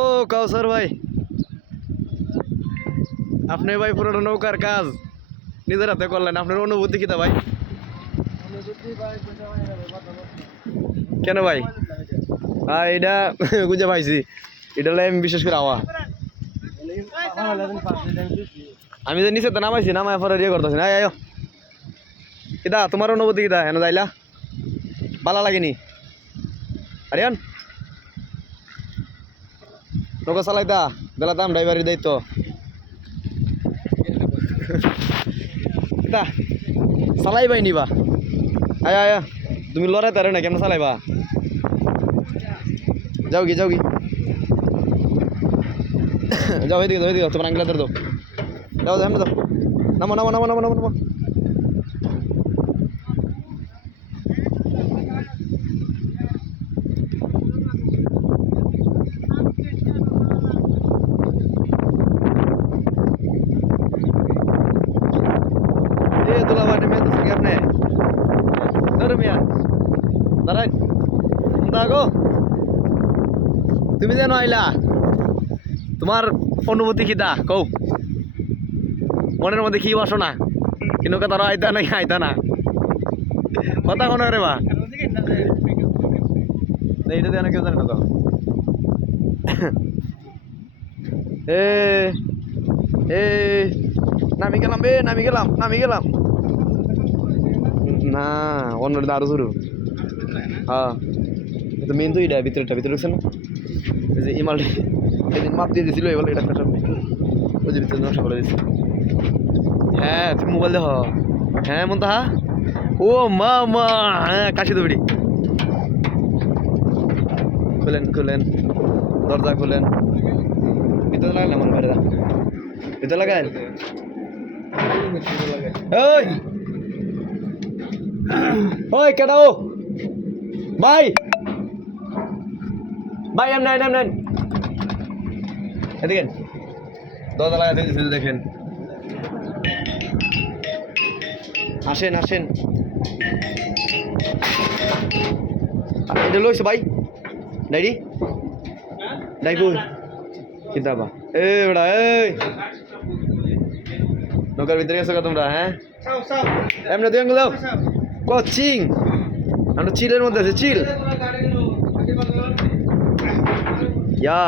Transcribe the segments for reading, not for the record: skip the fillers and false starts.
ও কাউসার ভাই, আপনি ভাই পুরোটা নৌকার কাজ নিজের হাতে করলেন, আপনার অনুভূতি কিটা ভাই? কেন ভাই? এটা বুঝে পাইছি, এটা আমি বিশেষ করে আওয়া আমি যে নিচে তো নামাইছি, নামায় পরে ইয়ে করতেছি না। আয়ো কিতা তোমার অনুভূতি কিতা? এনে যাইলা ভালো লাগেনি? আরিয়ান নৌকা চালাইতা দিলাম ড্রাইভারের দায়িত্ব। কিতা চালাইবাই নিবা? আয়া আয়া তুমি লড়াই তারে না, কেমন চালাইবা? যাও কি যাও এদিকে যাও, এদিকে তোমার আঙ্গলা ধরে দাও, যাও যাও যাও, নামো নামো নামো নামো নামো নামো। দুলা ভাই নেমে তো আপনি ধরো মিয়া দাঁড়াই গো, তুমি যেন আইলা, তোমার অনুভূতি কিতা কও? মনের মধ্যে কি বাসনা? কিন্তু তারা আইতা নাকি আইতা না কথা কোনো রে বা এইটা দিয়ে কেউ জানে না তো। এ এ নামি গেলাম নামি গেলাম না, অন্যটা আরো শুরু। হ্যাঁ তো মেন তো এটা ভিতরে ঢুকছে না, এই যে ইমালটি এদিন মাপ দিয়ে দিয়েছিল, এবার এটা কাটা ওই যে ভিতরে নকশা করে দিচ্ছে। হ্যাঁ তুমি মোবাইল দেখো? হ্যাঁ মন তাহা ও মা মা, হ্যাঁ কাশি দৌড়ি খুলেন দরজা খুলেন, ভিতরে লাগাই না মনে বাইরে ভিতরে লাগাই। ওই ওই কেডা? ও ভাই ভাই এম নেন এদিকে দরজা লাগাই দিয়েছিল, দেখেন আসেন এটা লইছো ভাই ডাইরি ডাইবু কিতাবা এ বেড়া এই নৌকার ভিতরে গেছো তোমরা? হ্যাঁ এমনি দিয়ে দাও কোচিং, আমরা চিলের মধ্যে আছে, চিল ইয়া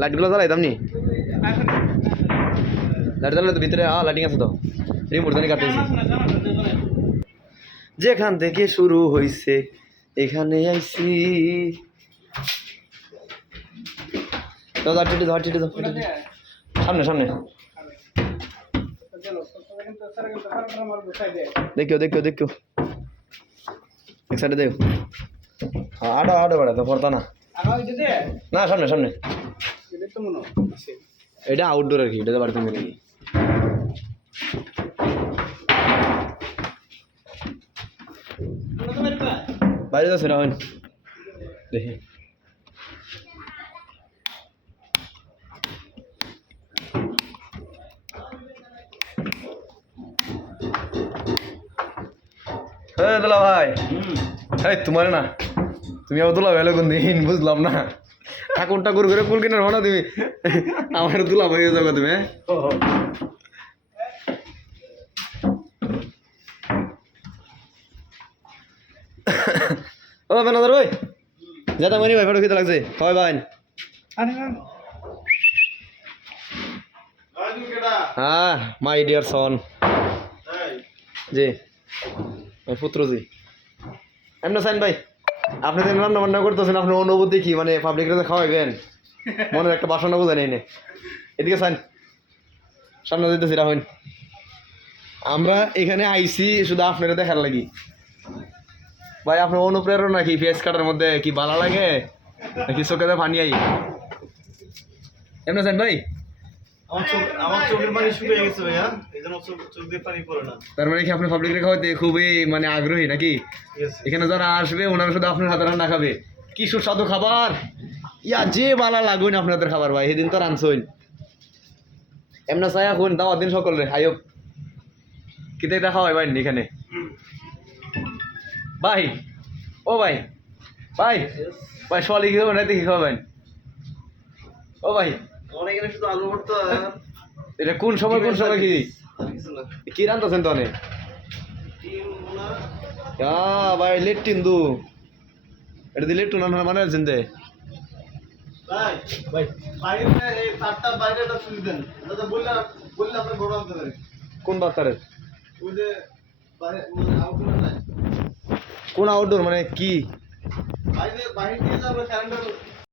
লাইটগুলো জ্বালাইতাম নি, লাইট জ্বালালে তো ভিতরে লাইটিং আছে তো, রিমোট জানি কাটতেছি। যেখান থেকে শুরু হইছে এখানে আইছি। সামনে দেখো এক সাইডে দেখো, আড়ো বেড়া তো পড়তা না, না সামনে এটা আউটডোর আর কি, এটা বাড়িতে মিলে কি বাইরে যাচ্ছে না হন দেখি। দুলা ভাই এই তোমার না, তুমি আবার দুলা ভাই কোন দিন বুঝলাম না, ঠাকুর করে কুল কিনে না তুমি, আমার দুলা ভাই হয়ে যাবো তুমি। ও বেনাদার ভাই যেটা মনি ভাই ফটো খেতে লাগছে কয় ভাই? হ্যাঁ মাই ডিয়ার সন জি পুত্র জি। এমনি সাইন ভাই আপনি যেন রান্না বান্না করতেছেন, আপনার অনুভূতি কি? মানে পাবলিকরা খাওয়াইবেন, মনের একটা বাসনা বোঝা নেই। এদিকে সাইন সামনে দিতেছি রাখুন, আমরা এখানে আইসি শুধু আপনারা দেখার লাগি। ভাই আপনার অনুপ্রেরণা কি ফেস কাটার মধ্যে কি ভালো লাগে নাকি চোখে পানি আই? এমনি সাইন ভাই আমার চোখের পানি শুকিয়ে গেছে ভাইয়া, এইজন্য চোখ দিয়ে পানি পড়ে না। তার মানে কি আপনি পাবলিক রেখা হইতে খুবই মানে আগ্রহী নাকি? এখানে যারা আসবে ওনারা শুধু আপনার হাতে রান্না খাবে, কি সুস্বাদু খাবার, ইয়া যে বালা লাগুন আপনাদের খাবার ভাই, সেদিন তো রানছইন এমনা চাই এখন দাওয়াত দিন সকলে আয়ব কিতে দেখা হয় ভাই এখানে ভাই। ও ভাই ভাই ভাই সলি কি খাবেন রাতে কি খাবেন ও ভাই আমার এখানে শুধু আলু ভর্তা আর এটা কোন সময় কি আর কিছু না। কি রান্তাছেন তো অনেক ডিম ভুনা। ভাই লেট্টিন দু এটা দিয়ে লেট্টু না মানে আছেন দে ভাই ভাই বাইরে এই চারটা বাইরে একটা সুজি দেন এটা বললে আপনি বড় আনতে পারেন। কোন বাচ্চারের ওই যে বাইরে মানে আউটডোর নাই কোন আউটডোর মানে কি বাইরে দিয়ে যাবে ক্যালেন্ডার